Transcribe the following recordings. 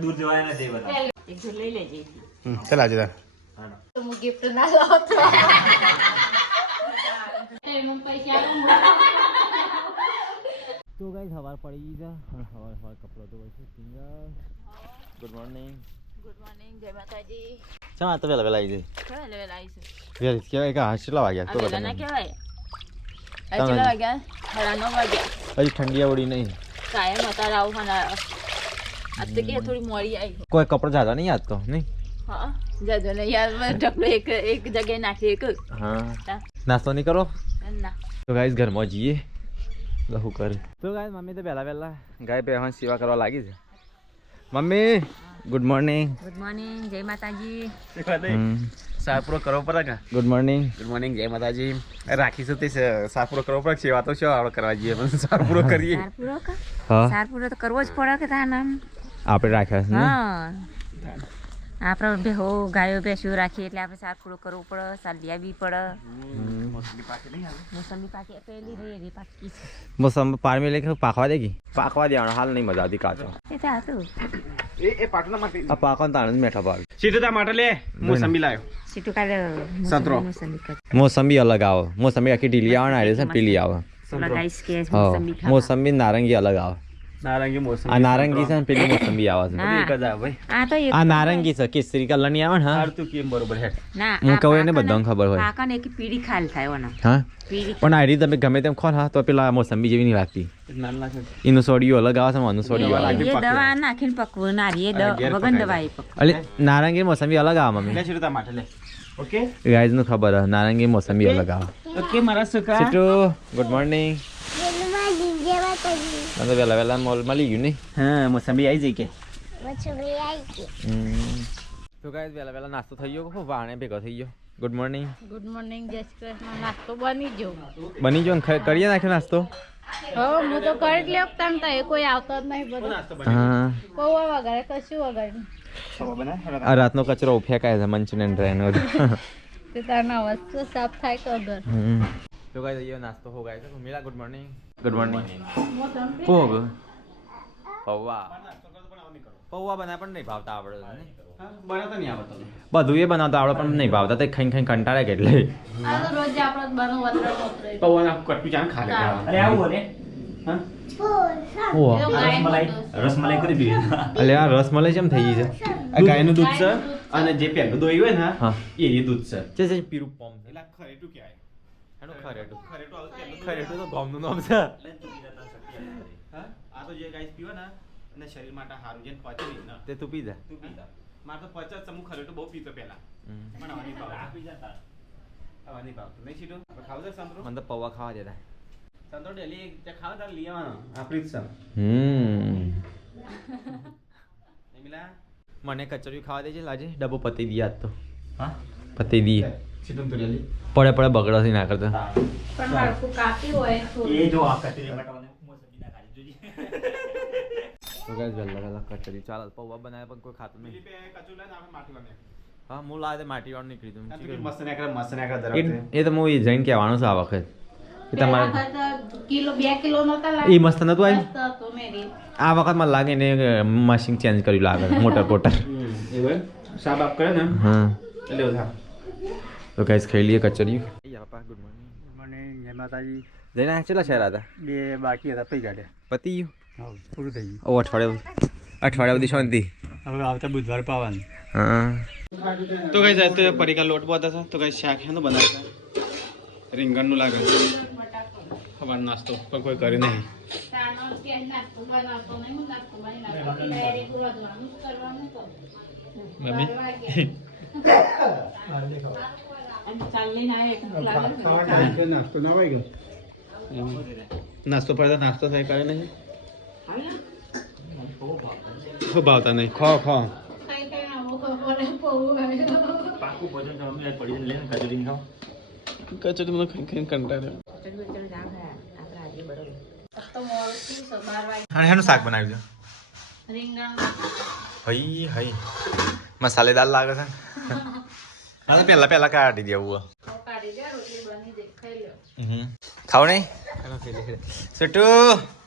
दूर जवाया ना दे बता एक जो ले लेजे चल आजा तो मु गिफ्ट ना लावतो ए मग पैसे तो गाइस हवा पड़ी जा हवा हवा कपड़ा तो वैसे सिंगा गुड मॉर्निंग जय माताजी चला तो वेला वेला आई ચાલે વેલા આવીશું વેલ કેવાય કે હાચલા વાગ્યા તો વેલા ના કહેવાય આટલા વાગ્યા 9:30 વાગ્યા હજી ઠંડી આવડી નહીં કાયમ હતા રાવ ખાના આજ તો કે થોડી મોડી આવી કોઈ કપડા જાદા નહીં આજ તો નહીં હા જાજો ને યાર ઢકલો એક જગ્યાએ નાખી એક હા નાસ્તો નહીં કરો ના તો ગાઈસ ઘરમાં જઈએ લહુ કરે તો ગાઈસ મમ્મી તો પહેલા પહેલા ગાય બેહન સેવા કરવા લાગી છે મમ્મી ગુડ મોર્નિંગ જય માતાજી સાપરો કરવો પડે કે ગુડ મોર્નિંગ જય માતાજી રાખીશું તે સાપરો કરવો પડે સેવા તો શું આપણે કરવા જઈએ પણ સાપરો કરીએ સારપુરો તો કરવો જ પડે કે તાર નામ આપણે રાખ્યા છે હા આપણે બેહો ગાયો ભેંસો રાખીએ એટલે આપણે સારપુરો કરવો પડે સાલિયા બી પડે મોસંબી પાકી પેલી રહી પાકી છે મોસંબી પાર में लेके પાકવા દેગી પાકવા દેવાનો હાલ નહીં મજા આવતી કાચો એ તો હતું એ પાટના માટે આ પાકવા તાણ જ મેઠા ભાવ સીધું ટમાટર લે મોસંબી લાવ્યો સીટુ કાલે સંતરો મોસંબી અલગ આવે મોસંબી આખી ઢીલી આવે ને આ પીલી આવે ગાઈસ કે મોસંબી ખા મોસંબી નારંગી અલગ આવે નારંગી મોસંબી આ નારંગી છે ને પેલી મોસંબી આવે છે એક જ આવે ભાઈ આ તો આ નારંગી છે કેસરી કલર ની આવે ને હા તું કેમ બરોબર હે ના હું કહું એને બધાને ખબર હોય પાકને એક પીડી ખાલ થાય ઓના હા પીડી પણ આ રીતે તમે ગમે તેમ ખો હા તો પેલા મોસંબી જેવી નહીં લાગતી નાના છે એનું સોડિયું અલગ આવે છે આનું સોડિયું અલગ એ દવા નાખીને પકવું નારી એ વગન દવા એ પકવું એટલે નારંગી મોસંબી અલગ આવે મમ્મી લે સીધું ટમાટર લે ઓકે ગાઈઝ નું ખબર હે નારંગી મોસંબી અલગ આવે ઓકે મારા છોકરા સીટુ ગુડ મોર્નિંગ તો વેલા વેલા મોલ મળી ગયું નહીં હા મોસંબી આવી જઈ કે તો ગાઈઝ વેલા વેલા નાસ્તો થઈ ગયો વાણે ભેગો થઈ ગયો ગુડ મોર્નિંગ જય શ્રી કૃષ્ણ નાસ્તો બની ગયો બની ગયો ને કરીએ નાખ્યો નાસ્તો હવે હું તો કરી જ લેવ તામ તો કોઈ આવતો જ નહીં બધું હા પૌવા વગાડે કશું વગાડે આ રાતનો કચરો ફેંકાય છે મંચુરિયન ટ્રેન તે તારના વસ્તુ સાફ થાય કે વગર તો ગાઈઝ ये नाश्ता हो गया है मेरा गुड मॉर्निंग પોગ પૌવા પૌવા બનાય પણ નહીં ભાવતા આવડે બનાવતા નહીં આવડતો બધું એ બનાવતા આવડે પણ નહીં ભાવતા તે ખાઈ ખાઈ કંટાળે કે એટલે આ તો રોજ આપણે બનો વતરા મોતરે પૌવાના કટપી ચાન ખા લે અરે આવું ને હા રસમલાઈ કરી દીધી એટલે આ રસમલાઈ કેમ થઈ ગઈ છે આ ગાયનું દૂધ છે અને જે પેલું દોઈ હોય ને હા એ દૂધ છે જે પીરું પોમ એટલે ખરેટું કહેવાય એનું ખરેટું ખરેટું ખરેટું તો ગામનું નામ છે હા આ તો જે ગાય પીવો ને અને શરીર માટે સારું છે પચે નહીં ને તે તું પી જા તું પીતા મારે તો પચાસ સમૂહ ખરેટું બહુ પીતો પહેલા પણ હવે નહીં ભાવ પી જતા હવે નહીં ભાવતું નહીં સીધું ખાવ છે સંતરો મને તો પૌવા ખાવા દેતા સંતરો ડેલી ત્યાં ખાવ તારે લઈ આવવાનો આપણી જ છે મિલા મને કચોરી ખાવા દેજે લાજે ડબ્બો પતી દી આજ તો હા પતી દી સીધું તો ડેલી પડે પડે બગડો થી ના કરતા પણ બાળકો કાપી હોય એ જો આ કચરી બટાવાને મોસંબી ના ખાલી જોજી તો ગાઈસ વેલા વેલા કચોરી ચાલ પૌવા બનાવે પણ કોઈ ખાતું નહીં કચું લઈને આપણે માટી વાને હા હું લાવે માટી વાળ નીકળી દઉં મસ્ત નાકરા ધરાવતે એ તો હું જઈને કહેવાનું છે આ વખત કે તમારે કિલો 2 કિલો નતા લાગે એ મસ્ત નતું આવ્યું મસ્ત તો મેરી આ વખત મને લાગે ને મશીન ચેન્જ કર્યું લાગે મોટર પોટર એવું સાબ આપ કરે ને હા એટલે ઉધા તો ગાઈસ ખાઈ લઈએ કચોરી પપ્પા ગુડ મને જય માતાજી જઈને કેટલા શહેર હતા બે બાકી હતા પૈ કાઢ્યા પતી ગયું હા પૂરું થઈ ગયું ઓ અઠવાડિયા બધી શાંતિ હવે આવતા બુધવાર પાવાનું હા તો કઈ જાય તો પરીકા લોટ બધા છે તો કઈ શાક હેનું બનાવતા રીંગણનું લાગે ખબર નાસ્તો પણ કોઈ કરી નહીં તાનો કે નાસ્તો બનાવતો નહીં હું નાસ્તો બનાવી તૈયારી પૂરા દવાનું કરવાનું તો મમ્મી ચાલની ના એક લાગે નાસ્તો ના વાઈ ગયો નાસ્તો પડતા નાસ્તો થાય કરે નહીં ખૂબ ભાવતા નહીં ખો ખો ખાઈ ખાઈ આવો ખબર પોવું પાકું ભોજન તમે પડી લે કચરી ખાઓ કચરી મને ખાઈ ખાઈ કંટાળે તો મોરથી સવારવાય અને એનું શાક બનાવ્યું રીંગણ હઈ હઈ મસાલેદાર લાગે છે હા પહેલા કાઢી દેવું કાઢી દે રોટલી બની દે ખાઈ લો ખાવ નહીં સટુ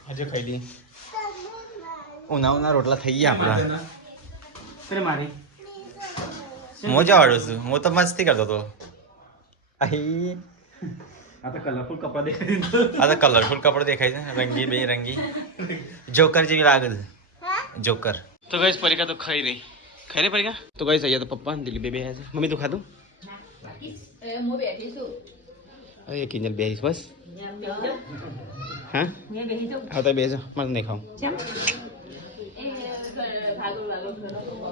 આજે ખાઈ દી ઉના રોટલા થઈ ગયા આપણા. મારી મોજા વાળું છું. હું તો મસ્તી કરતો હતો. અહીં આ તો કલરફુલ કપડા દેખાય. આ તો કલરફુલ કપડો દેખાય છે. રંગી બેરંગી જોકર જેવી લાગે છે. જોકર. તો ગઈશ પરીકા તો ખાઈ રહી પરીકા. તો ગઈશ અહીંયા તો પપ્પા દિલ્હી બે છે. મમ્મી તું ખાધું? હું બેઠી છું. અરે કિંજલ બે બસ. હા આવતા બે મને નહીં ખાવું.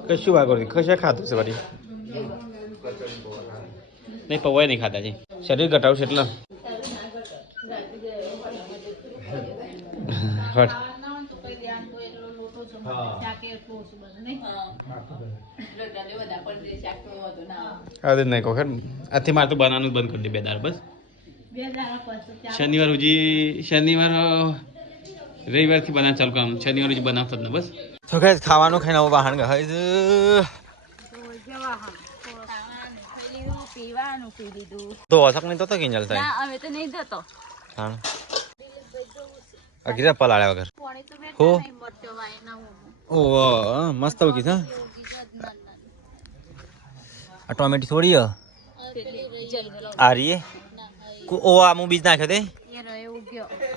કશું વાગો નહીં. કશા ખાધું છે વળી? નહીં પૌવા નહીં ખાતા છે. શરીર ઘટાડું છે એટલે હટ. અરે નહીં કહો આથી મારે તો બનાવવાનું બંધ કરી દે 2 દાડા બસ. શનિવાર રવિવારથી બનાવ ચાલુ કરવાનું. શનિવાર સુધી બનાવતો જ ને બસ. તો ગાઈસ ખાવાનું ખાઈને આવું વાહન ગહાય છે. તો અસક નહીં તો કિંજલ થાય. હવે તો નહીં જતો. હા અગીરા પલાળ્યા વગર હો. ઓ મસ્ત ઉગી છે. આ ટોમેટી થોડી આ રહી ઓ આમ બીજ નાખ્યો તે.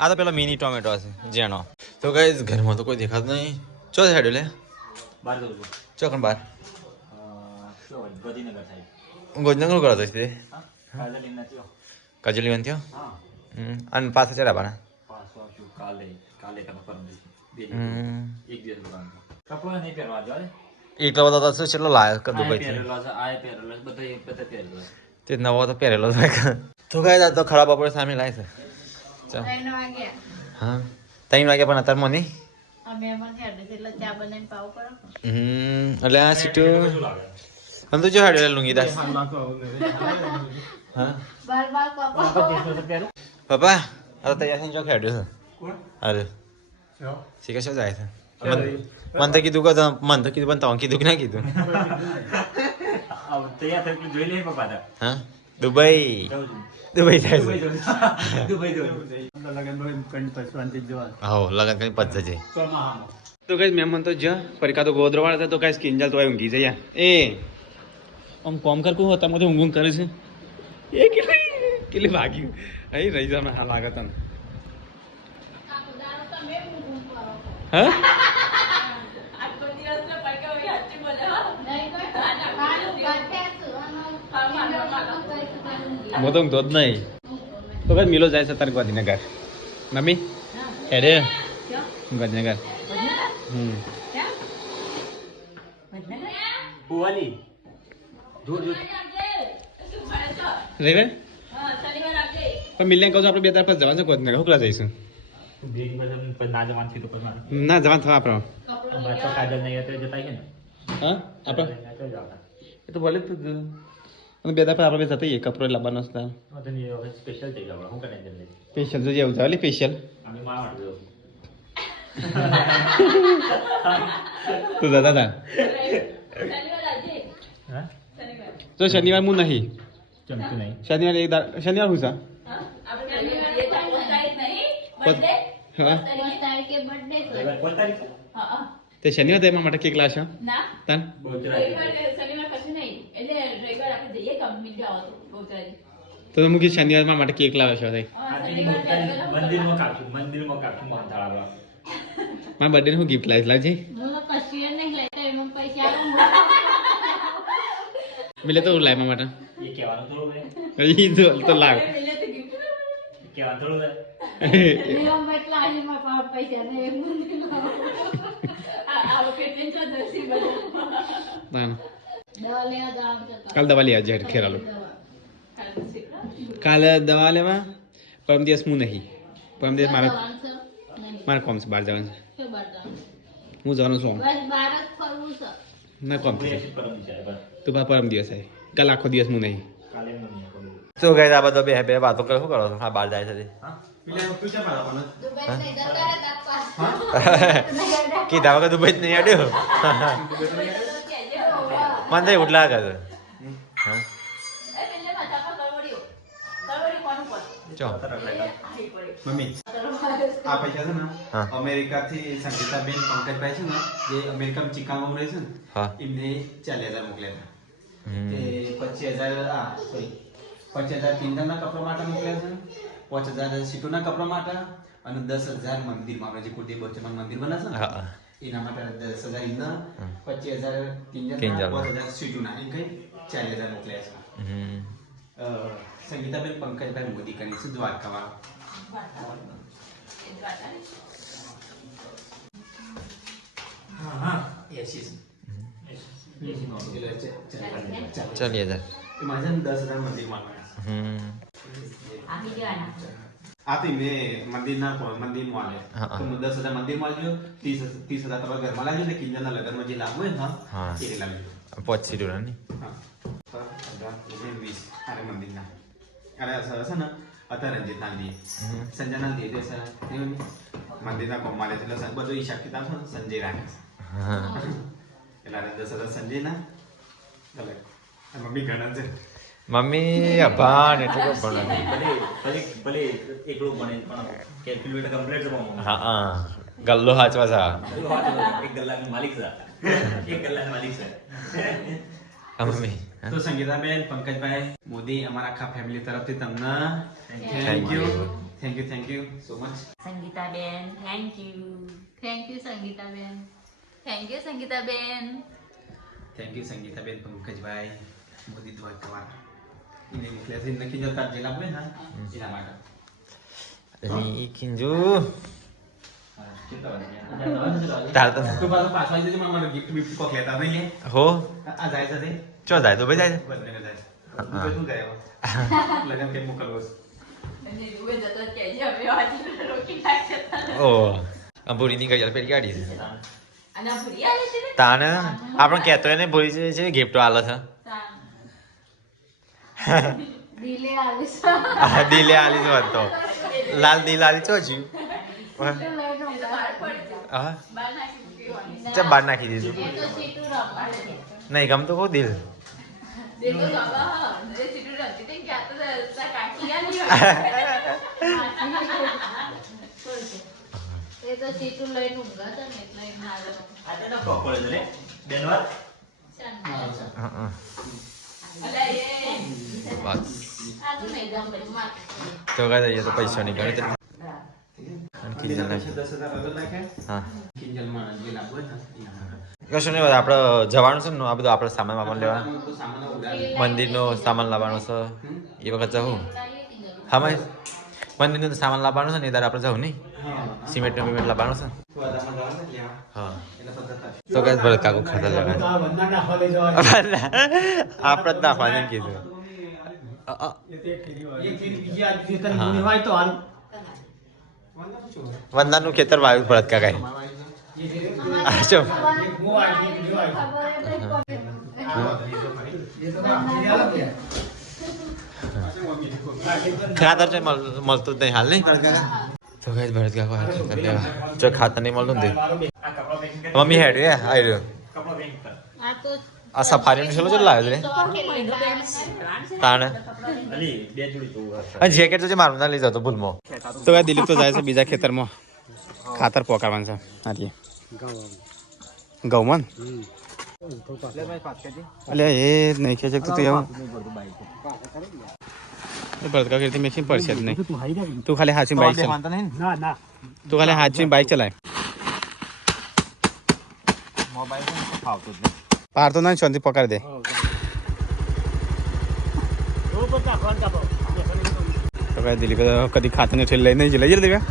આ તો પેલો મિની ટોમેટો હશે જેનો. તો ગાઈસ ઘરમાં તો કોઈ દેખાતું નહીં. ચો સાઈડ લે ચોકન બાર ગોજનગર કરતો છે. કજલી બનતી અને પાછા ચડા પાના એટલો બધો તો કેટલો લાયો દુબઈ તે નવો તો પહેરેલો તો ગાઈસ આ તો ખરાબ બપોરે સામે લાય છે. હા 3 વાગ્યા પણ અત્યારે મને એટલે આ સીટું તો જો હાડે લુંગી દાસ. હા પપ્પા આ તો તૈયાર થઈને જો ખેડ્યો છે. અરે શીખે શું જાય છે? મન તો કીધું કે મન તો કીધું પણ તમે કીધું કે ના કીધું? હા દુબઈ જાય છે. હા લગન કરી પદ છે. તો કઈ મહેમાન તો જ્યાં પરીકા તો ગોદરો વાળા તો કઈ કિંજલ તો ઊંઘી જાય. એ આમ કોમ કર કું હતા મને ઊંઘ કરે છે. એ કેટલી વાગ્યું અહીં રહી જાય હા લાગે તને. હા હું તો ઊંઘતો જ નહીં. તો કઈ મિલો જાય છે તારે ગાંધીનગર મમ્મી હેડે ગાંધીનગર. રવિવાર પણ મિલને કહું છું આપણે 2 દાડા પછી જવાનું છે ગાંધીનગર. હોકલા જઈશું ના જવાનું થવા આપણે. હા આપણે એ તો બોલે તું અને 2 દાડા પછી આપણે જતા કપડો લાવવાનો સ્પેશિયલ જો જેવું ચાલે સ્પેશિયલ તું જતા હતા તો શનિવાર હું નહીં. શનિવાર શનિવાર હું સા તે શનિવાર એમાં માટે કેક લાવશો તન તો મૂકી શનિવારમાં માટે કેક લાવે છો મારા બર્થડે હું ગિફ્ટ લાવીશ લાવજે. મિલે તો લાવ માટે તો લાવ કાલ દવા લેવા જાય ખેરાલુ. કાલે દવા લેવા પરમ દિવસ હું નહીં. પરમ દિવસ મારે કોમ છે બહાર જવાનું છે. હું જવાનું છું ના કોમ તો પરમ દિવસ આવી. કાલ આખો દિવસ હું નહીં. શું કહે આ બધો બે વાતો કરે શું કરો છો? હા બહાર જાય છે કીધા વગર દુબઈ જ નહીં અડ્યો. મને તો એવું જ લાગે છે. ચો મમ્મી આ પૈસા છે ને હા. અમેરિકાથી સંગીતાબેન પંકજભાઈ છે ને જે અમેરિકામાં ચિકાગોમાં રહે છે ને હા. એમને 40,000 મોકલ્યા હમ. હતા તે 25,000 કિંજલના કપડા માટે મોકલ્યા છે 5,000 સીટોના કપડા માટે અને 10,000 મંદિરમાં આપણે જે કુટી બચ્ચન મંદિર બને છે ને હા. એના માટે 10,000 એમના 25,000 કિંજલના. કિંજલના 5,000 સીટોના એમ કઈ 40,000 મોકલ્યા છે હમ. સંગીતાબેન પંકજભાઈ મોદી કરી છે દ્વારકામાં હા એસી ચાલીએ જા. મારે 10,000 મંદિરમાં હમ. આ તો મેં મંદિરમાં આલે હા, હા. તો 10,000 મંદિરમાં આલ્યો 30,000 તમારા ઘરમાં લાવજો ને કિંજલના લગ્નમાં જે લાવવું હોય ને હા. એ લાવજો પોચ સીટો ની. હા 20 અરે મંદિરના અરે સર છે ને અત્યારે રંજીત ના દઈએ સંજય ના દઈએ સર મંદિરના કોમમાં લે એટલે સર બધું હિસાબ કિતાબ છે ને સંજય રાખે છે હા. એટલે 10,000 સંજય ના ભલે મમ્મી ઘણા છે મમ્મી અભાન એટલું પણ ભલે એકલું બને પણ કેલ્ક્યુલેટર કમ્પ્લીટ છે હા હા ગલ્લો હાચવા છે એક કલાકનો માલિક છે એક કલાકનો માલિક છે હા મમ્મી તો સંગીતાબેન પંકજભાઈ મોદી અમારા આખા ફેમિલી તરફથી તમને Thank you. Thank you so much સંગીતાબેન થેન્ક યુ. થેન્ક યુ સંગીતાબેન. થેન્ક યુ સંગીતાબેન. થેન્ક યુ સંગીતાબેન પંકજભાઈ મોદી દ્વારકાવાળા એને મોકલ્યા છે નક્કી જતા જે લાવવું હોય ને એના માટે ઈ કિંજુ તાર તો તો પાછું આવી જજો મારા ગિફ્ટ બિફ્ટ કોક લેતા નહીં લે હો આ જાય છે તે ચો જાય તો ભાઈ જાય બદલે જાય શું જાય લગન કેમ મોકલવો ઓ અંબુરી ની ગઈ પેલી ગાડી છે તાને આપણે કહેતો એને ભૂરી છે ગિફ્ટો આલે છે દિલે આવીશ. દિલે આલી જો તો લાલ દિલ આલી ચો જી હા ચા બાર નાખી દીધું એ તો સીટું રમવા. નહીં ગમતું કહું દિલ દેખો બાબા હા એ સીટું રમતી તે ક્યાં તો કાકી ગાલી એ તો સીટું લઈને ઊંઘા હતા ને એટલે એમ ના આવે. આ તો કોક પડે છે રે બેનવાર અલા એ બસ આ તો નહીં ગમ પછી માર. તો ગાય તો પૈસા ની ગણતરી કિંજલ નાખી 10,000 અલગ નાખ્યા હા કિંજલમાં જે લાવવું હોય ને એના માટે કશું નહીં આપણે જવાનું છે ને આ બધું આપણે સામાન વાપન લેવા તો સામાન ઉડાડી મંદિરનો સામાન લાવવાનો છે એ વખત જવું હા ભાઈ મંદિરનો સામાન લાવવાનો છે ને એ દાડે આપણે જવું નહીં સિમેન્ટનો બિમેન્ટ લાવવાનો છે તો આદામાં જવાનું ને લેવા હા એટલે તો જતા તો કઈ ભરત કાકુ ખાતા લેવા આપણે જ નાખવાનું કીધું વંદાનું ખેતર વાવ્યું ભરત કાકાએ શું ખાતર છે મળતું જ નહીં હાલ નહીં તો કઈ ભરત કાકો ખાતર લેવા જો ખાતર નહીં મળતું ને આ કપડા પેકિંગ કરી મમ્મી હેડ આવી રહ્યો કપડા પેકિંગ કર આ તો આ સફારીનું છેલ્લો કેટલા આવ્યો છે તાણે અલી બે જોડી તો અને જેકેટ તો છે મારું ના લઈ જતો ભૂલમાં તો આ દિલીપ તો જાય છે બીજા ખેતરમાં ખાતર પોકારવાનું છે હાજી ઘઉંમાં એટલે એ નહીં ખેંચે તો એવું ભરતકા કરતી મેં પડશે જ નહીં તું ખાલી હાચી બાઈક ચલાય તું ખાલી હાચી બાઈક ચલાય પાર તો ના શાંતિ પકડ દે તો કઈ દિલીપ કદી ખાતર ને લઈ નહીં લઈ જલે દેવા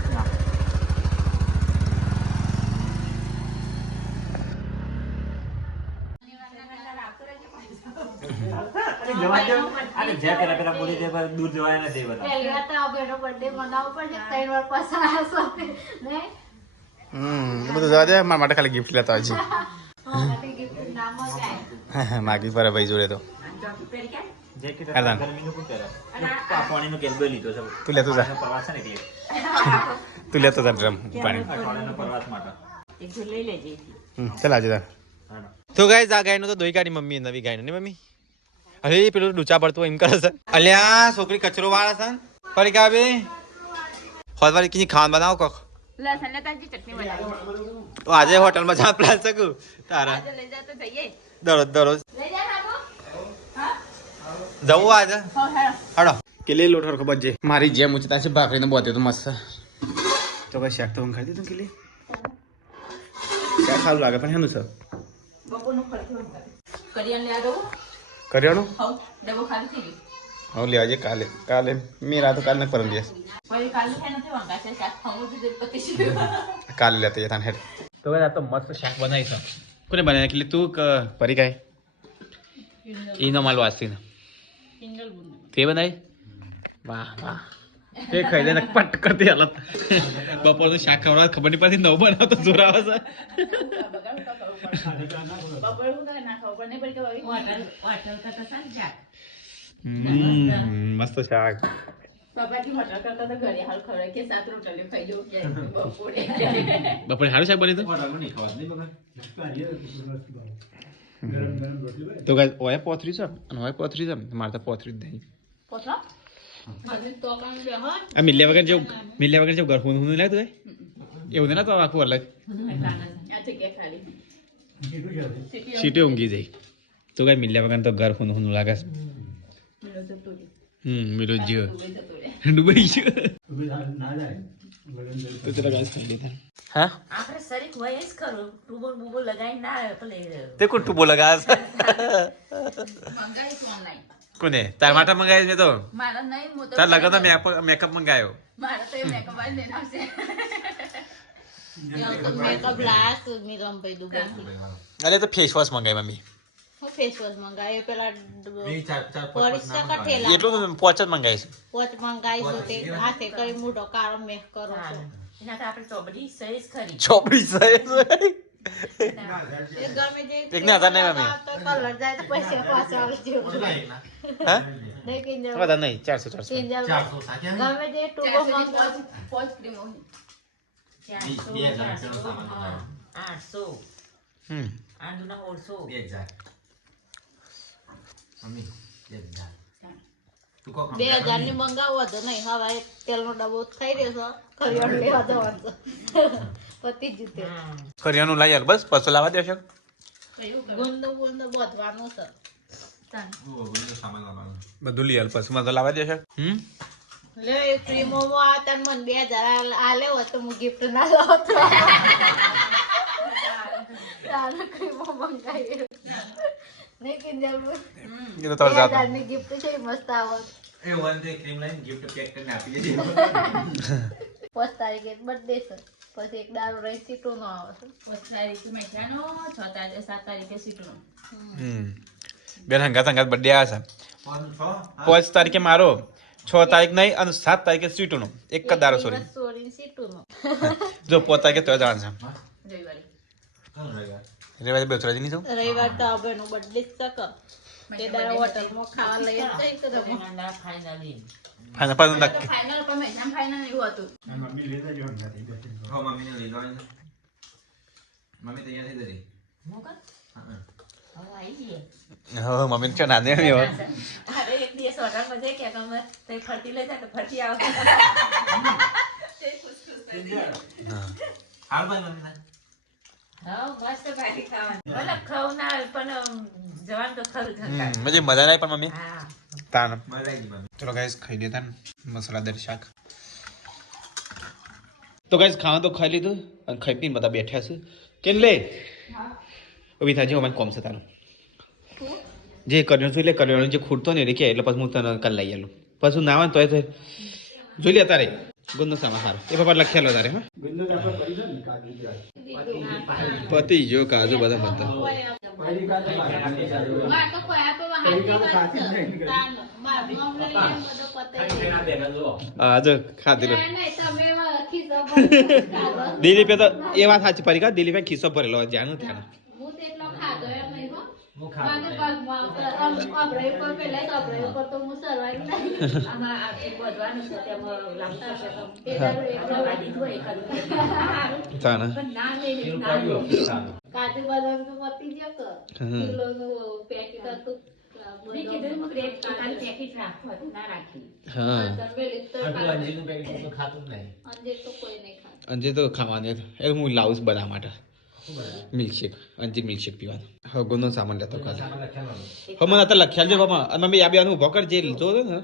અરે જે પેલા બોલી દે દૂર જવાય ના દે બધા પહેલી વાર તો આ બેનો બર્થડે મનાવવો પડશે 3 વાર પાછા આવશો ને એ બધું જવા દે મારા માટે ખાલી ગિફ્ટ લેતા હોય માટે ગિફ્ટ ના મગાય. છે માગી પર ભાઈ જોડે તો જે કે હાલા. ગરમીનું શું કરે આ પાણીનો કેમ્બો લીધો છે તું લેતો જા પ્રવાસ છે ને એટલે તું લેતો જા ડ્રમ પાણી અઠવાડિયાનો પ્રવાસ માટે લઈ લેજે ચાલ આજે તા તો ગાઈઝ આ ગાયનું તો દોઈ કાઢી મમ્મી નવી ગાયનું ને મમ્મી અરે પેલું ડૂચા પડતું એમ કરે છે અલ્યા છોકરી કચરો વાળા છે પડી કા બે હોદવાળી કીની ખાવાનું બનાવો કોક લસણ ને તાજી ચટણી બનાવી તો આજે હોટલમાં જા પ્લાન શકું તારા આજે લઈ જા તો જઈએ દરરોજ લઈ જા બાબુ હા જવું આજે હો હેડો હાડો કેલી લોટ હરખો બજે મારી જેમ ઉચતા છે ભાખરીને બોતે તો મસ્ત તો કઈ શાક તો ખાઈ દીધું કેલી શાક સારું લાગે પણ હેનું છે બપોરનું ખર્ચું કરિયાણ લે આવો કર્યાનું હો ડબો ખાલી થઈ ગયું હવે લેવાજે કાલે મેરા તો કાલે ન પરમ દિવસ પછી કાલે છે નથી વાંગા છે શાક ખાવું તો પતિ કાલે લેતા જતા હેડ તો આ તો મસ્ત શાક બનાવી છે કોને બનાવી એટલે તું પરી કાય ઈનો માલ વાસી ને તે બનાવી વાહ વાહ તે ખાઈ દે ને પટ કરતી હાલત બપોરનું શાક ખવડાવ ખબર નહીં પડતી નવ બનાવતો જોર આવે છે બપોર હું ના ખાવ પણ નહીં પડી કે હોટલ કરતા સારી શાક મસ્ત શાક બાબાજી હોટલ કરતા તો ઘરે હાલ ખવડાય કે સાત રોટલી ખાઈ જવું કે બપોરે બપોરે સારું શાક બની તો ગાય ઓય પોથરી છે અને ઓય પોથરી છે મારે તો પોથરી જ નહીં પોછો આજે તો કામ બે હા આ મિલ્યા વગર જેવું ઘર હું લાગતું હોય એવું ના તો આખું અલગ આ જગ્યા ખાલી સીટે ઊંઘી જાય તો કઈ મિલ્યા વગર તો ઘર હું લાગે છે મિલો તો તું મિલો જીવ તું જતો રે ડૂબાઈ ગયો તો તેરા ગાસ ખાઈ લેતા હા આપણે શરીર હોય જ ખરું ટુબો બુબો લગાઈ ના આવે પેલે તે કોણ ટુબો લગા છે મંગાઈ તો ઓનલાઈન કોને તાર માટે મંગાવી મેં તો મારા નહીં મો તો તાર લગન મેકઅપ મંગાયો મારા તો મેકઅપ વાળી લેના આવશે મેકઅપ લાસ્ટ મિરમ ભાઈ દુબઈ અરે તો ફેસ વોશ મંગાવી મમ્મી હું ફેસ વોશ મંગાવ્યો પેલા પરિસા કઠેલા એટલું પોચ જ મંગાવીશ પોચ મંગાવીશું તે હાથે કરી મોઢો કાળો મેક કરો છો એના તો આપણે ચોબડી સહીજ ખરી ચોપડી સાહેબ એ ગમે જે એક ના હતા નહીં મમ્મી તો કલર જાય તો પૈસા પાછા આવે જેવું હા નહીં કિંજલ બધા નહીં 400 કિંજલ ગમે જે ટુબો મંગાવ પોચ ક્રીમો 800 આંદુના 800 2000 ની મંગાવો તો નહીં હવે તેલનો ડબ્બો થઈ રહ્યો છે ખરિયાણ લેવા જવાનું છે પતિ જીતે કરિયાનું લઈ યાર બસ પછી લાવવા દેશો ગુંદો બોધવાનું છે બધું લઈ યાર પછી મને લાવવા દેશો લે ક્રીમો માં તન મન 2000 આલે હો તો હું ગિફ્ટ ના લાવ તો તારા ક્રીમો મંગાઈ નહીં કિંજલ એ તો તાર જાત 2000 ની ગિફ્ટ છે મસ્ત આવત એ one day cream line gift pack કરીને આપી દેજે 5 તારીખે બર્થડે છે પછી એક દારૂ રહી સીટો નો આવે છે 5 તારીખે મેઠાનો 6 તારીખે 7 તારીખે સીટો બેન હંગાત બર્થડે આવે છે 5 તારીખે મારો 6 તારીખ નહીં અને 7 તારીખે સીટોનો એક જ દારો સોરી સીટો નો જો 5 તારીખે તો જવાનું છે રવિવારે રેવા બેસરાજી નહીં જાઉં રવિવાર તો આબેનો બર્થડે છે કે તે દાડા હોટલમાં ખાવા લઈ જઈ તો ફાઇનલ પણ ફાઇનલ પર મેં ફાઇનલ એવું હતું હો મમ્મીને લઈ જવાની છે. મમ્મી તૈયાર થઈ જશે હા મમ્મીને છે નાને નહીં હોય અરે એક દિવસ હોટલમાં જઈ કે ગમે તે ફરતી લઈ જાય તો ફરતી આવે હાલ ભાઈ મમ્મી હા મસ્ત ભાજી ખાવાની ભલે ખાવું ના આવે પણ જવાનું તો ખરું છે મજે મજા નહીં પણ મમ્મી હા તાન મજા આવી ગઈ મમ્મી ચલો ગાઈસ ખાઈ લેતા ને મસાલાદાર શાક તો ગાઈસ ખાવા તો ખાઈ લીધું અને ખાઈ પીને બધા બેઠા છે કેમ લે ઉભી થાજે મને કોમ છે તારું જે કર્યો છું એટલે કર્યો જે ખૂટતો ને એટલે કે એટલે પછી હું તને કાલ લઈ આલું પછી ના આવે ને તોય જોઈ લે તારે ગુંદનો સામા સારો એ પપ્પા લખ્યાલો તારે હા પતિ જો કાજુ બધા બધા હા જો ખાધી લો દિલીપે તો એ વાત સાચી પડી કા દિલીપે ખિસ્સો ભરેલો જાણું ત્યાં કાજુ બદામ તો મતી જ કિલો નું પેકેટ હતું મેં કીધું હું રેટ ખાલી પેકેટ રાખો તો ના રાખી હા અંજીર તો કોઈ નહીં ખાતું. અંજીર તો ખાવાની એટલે હું લાવું છું બધા માટે મિલ્કશેક અંજીર મિલ્કશેક પીવાનું હવે ગુનો સામાન લેતો કાલે હવે મને અત્યારે લખ્યા છે બાપા અને મમ્મી આ બે ઉભો કર જે લીધો હતો ને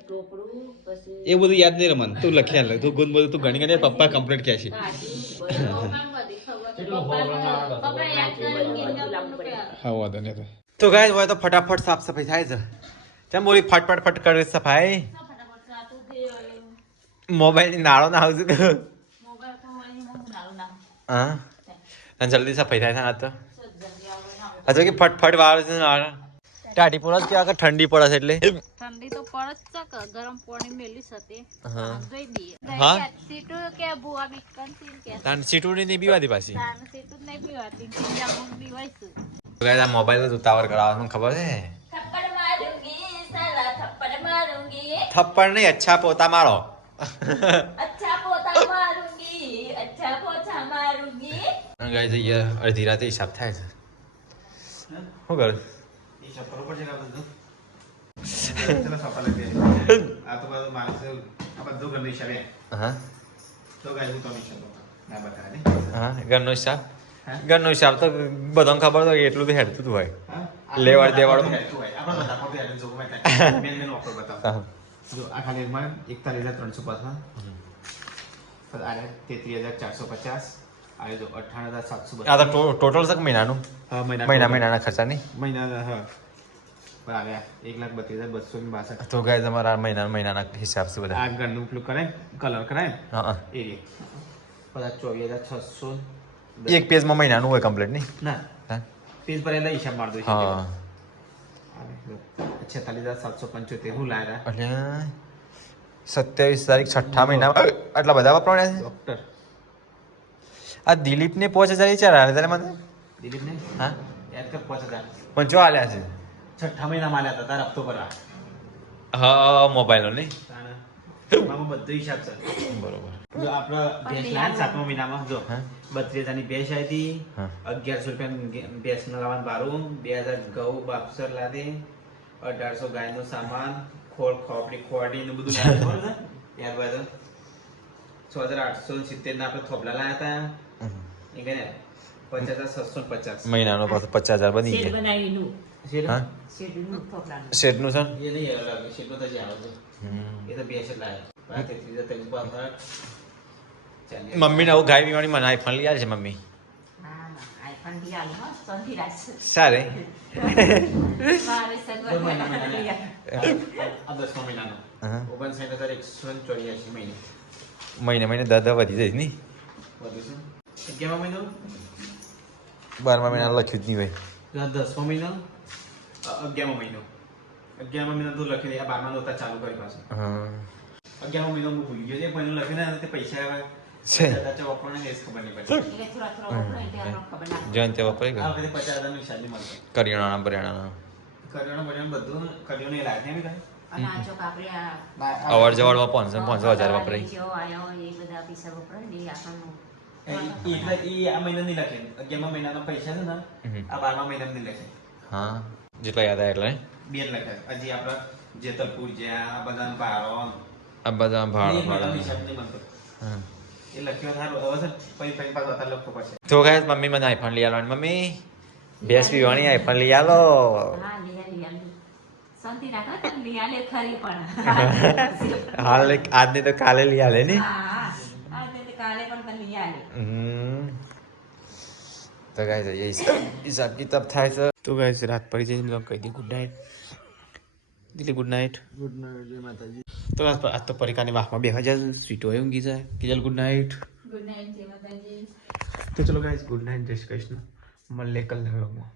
ટોપરું પછી એ બધું યાદ નહીં રમન તું લખ્યા લે તું ગુણ બધું તું ઘણી ઘણી પપ્પા કમ્પ્લીટ કહે છે પપ્પા યાદ કરીને હા વાંધો નહીં તો ગાય હોય તો ફટાફટ સાફ સફાઈ થાય છે તેમ બોલી ફટફટ ફટ કરે સફાઈ મોબાઈલની નાળો ના આવશે મોબાઈલ તો હોય હું નાલું ના હા અને જલ્દી સફાઈ થાય છે આ તો હજુ કે ફટફટ વાળ છે નાળ ટાઢી પડે છે કે આગળ ઠંડી પડે છે એટલે ઠંડી તો પડે જ છે ગરમ પાણી મેલી શકે હા જોઈ દઈએ હા? સીટુ કે બુઆ બીકન સીલ કે તાન સીટુડી નહીં પીવાતી પાછી તાન સીટુ જ નહીં પીવાતી જામુન પીવાઈશું ગાય આ મોબાઈલ જ ઉતાવળ કરાવવાનું ખબર છે થપ્પડ માरूंगी साला थप्पड़ मारूंगी થપ્પડ નહીં અચ્છા પોતા મારો अच्छा पोता मारूंगी अच्छा पोछा मारूंगी ગાય જઈએ અડધી રાતે હિસાબ થાય છે શું કરું હિસાબ કરવો પડશે આ બધું ચલો સફા લગે આ તો બધું માણસ આ બધું ઘરનું હિસાબે હા તો ગાય હું તમે હિસાબ ના બતા દે હા ઘરનો હિસાબ ઘરનો હિસાબ તો બધાને ખબર તો એટલું તો હેડતું જ હોય લેવાડ દેવાડ આપણા બધા કોપી આને જો મેં મેન મેન ઓફર બતાવ જો આ ખાલી માં 41350 પર આ 33450 આ જો 58750 આ તો ટોટલ છે મહિનાનું હા મહિનાના ખર્ચા નહીં મહિના હા પર આવ્યા 1,32,262 તો ગાય તમારા મહિનાના હિસાબ છે બધા આ ઘરનું પેલું કરાય કલર કરાય હા એ બધા 24,600 એક પેજમાં મહિનાનું હોય કમ્પ્લીટ નહીં ના હા પેજ પર એટલે હિસાબ માર દો હા 46,775 હું લાયા એટલે 27 તારીખ છઠ્ઠા મહિનામાં આટલા બધા વપરાણ્યા છે ડોક્ટર આ દિલીપને 5,000 વિચાર આવે તારે મને દિલીપ ને હા યાદ કર 5,000 પણ જો આલ્યા છે છઠ્ઠા મહિનામાં આલ્યા હતા તાર હપ્તો ભરવા હા મોબાઈલનો નહીં મામા બધો હિસાબ છે બરોબર જો આપણે ભેંસ લાયા સાતમા મહિનામાં જો હા 32,000 ની ભેંસ આવી હતી હા 1,100 રૂપિયા ભેંસનું લાવવાનું ભાડું 2,000 ઘઉં બાપસર લાદે 1,800 ગાયનો સામાન ખોળ ખોપડી ખોડી ને બધું લાવ્યા ખબર છે ત્યારબાદ 6,870 ના આપણે થોપલા લાયા હતા એ કે 5,750 મહિનાનો પાછો 50,000 બની શેડ ગયા બનાવીનું હા શેડનું થોપલાનું શેડનું છે એ નહીં અલગ શેડનો તો જ આવે છે એ તો ભેંસ જ લાયા 33,000 મમ્મીને આવું ગાય પીવાની મને આઈફોન લઈ આવે છે મમ્મી હા આઈફોન થી આલો હો સંધી રાખશે સારે મારે સગવડ આ 10મા મહિનાનો હા 59,184 મહિને મહિને દાદા વધી જાય નહીં વધુ છે 11મા મહિનો 12મા મહિના લખ્યું જ નહીં હોય 10મા મહિનો 11મા મહિનો 11મા મહિનો તો લખી દે આ 12મા નોતા ચાલુ કરી પાછું હા 11મા મહિનો હું ભૂલી ગયો છે પણ લખીને તે પૈસા આવ્યા છે દાદા વાપરને એ ખબર નહીં પડી એટલે થોડા થોડા વપરાય એટલે આપણને ખબર ના જયંત વપરાય આ ગયું વખતે 50,000 નું હિસાબ નહીં મળતો કરિયાણાના બરિયાણાના કરિયાણું બરિયાણું બધું કરિયાણું એ લાગે એમ કાંઈ? અને આ ચોક આપણે આ અવર જવરમાં 500,000 વપરાય જેવો આયો એ બધા પૈસા વપરાય ને એ આપણને એ આ મહિના નહીં લખે 11મા મહિનાના પૈસા છે ને આ 12મા મહિનામાં નહીં લખે હા જેટલા યાદ આવે એટલે બે લખે હજી આપણે જેતલપુર જ્યાં આ બધા ભાડો આ બધા ભાડો ભાડો હિસાબ નહીં મળતો હા એ લખ્યો સારું હવે છે પછી પાછું અત્યારે લખવું પડશે તો ગાય મમ્મી મને આઈફોન લઈ આવવાની મમ્મી ભેંસ પીવાની આઈફોન લઈ આલો હા લીયા શાંતિ રાખો તમે લીયા ખરી પણ હાલ આજની તો કાલે લઈ આલે ને હા આ તે કાલે પણ લીયા તો ગાય જઈએ હિસાબ કિતાબ થાય છે તો ગાય રાત પડી જઈને લોકો કહી દી good night Delhi good night તો આજ તો પરીક્ષાની વાહમાં 2,000 સ્વીટો ઊંઘી જાય કિજલ ગુડ નાઇટ ગુડ નાઇટ જય માતાજી તો ચલો ગાઈસ ગુડ નાઇટ જય શ્રી કૃષ્ણ મળીએ કલ વ્લોગમાં